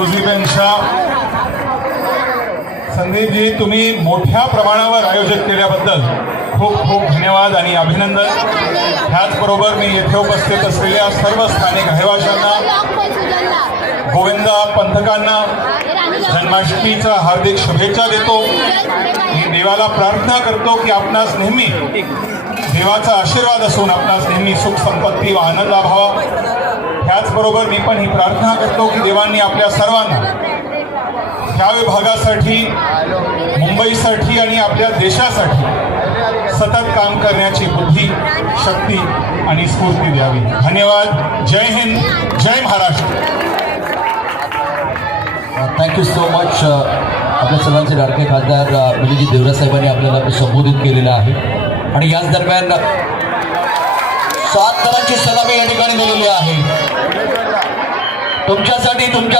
सुजीपेक्षा संदीपजी, तुम्ही मोठ्या प्रमाणावर आयोजित केल्याबद्दल खूप खूप धन्यवाद आणि अभिनंदन. त्याचबरोबर मी येथे उपस्थित असलेल्या सर्व स्थानिक रहिवाशांना, गोविंदा पंथकांना जन्माष्टमीच्या हार्दिक शुभेच्छा देतो. मी देवाला प्रार्थना करतो की आपणास नेहमी देवाचा आशीर्वाद असून आपणास नेहमी सुख संपत्ती व आनंद लाभावा. त्याचबरोबर मी पण ही प्रार्थना करतो की देवांनी आपल्या सर्वांना ह्या विभागासाठी, मुंबईसाठी आणि आपल्या देशासाठी सतत काम करण्याची बुद्धी, शक्ती आणि स्फूर्ती द्यावी. धन्यवाद. जय हिंद, जय महाराष्ट्र. Thank you so much. आपल्या सर्वांचे लाडके खासदार मिलिंद देवरा साहेबांनी आपल्याला संबोधित केलेलं आहे आणि याच दरम्यान 7 जणांची सलामी या ठिकाणी दिलेली आहे. तुमच्यासाठी, तुमच्या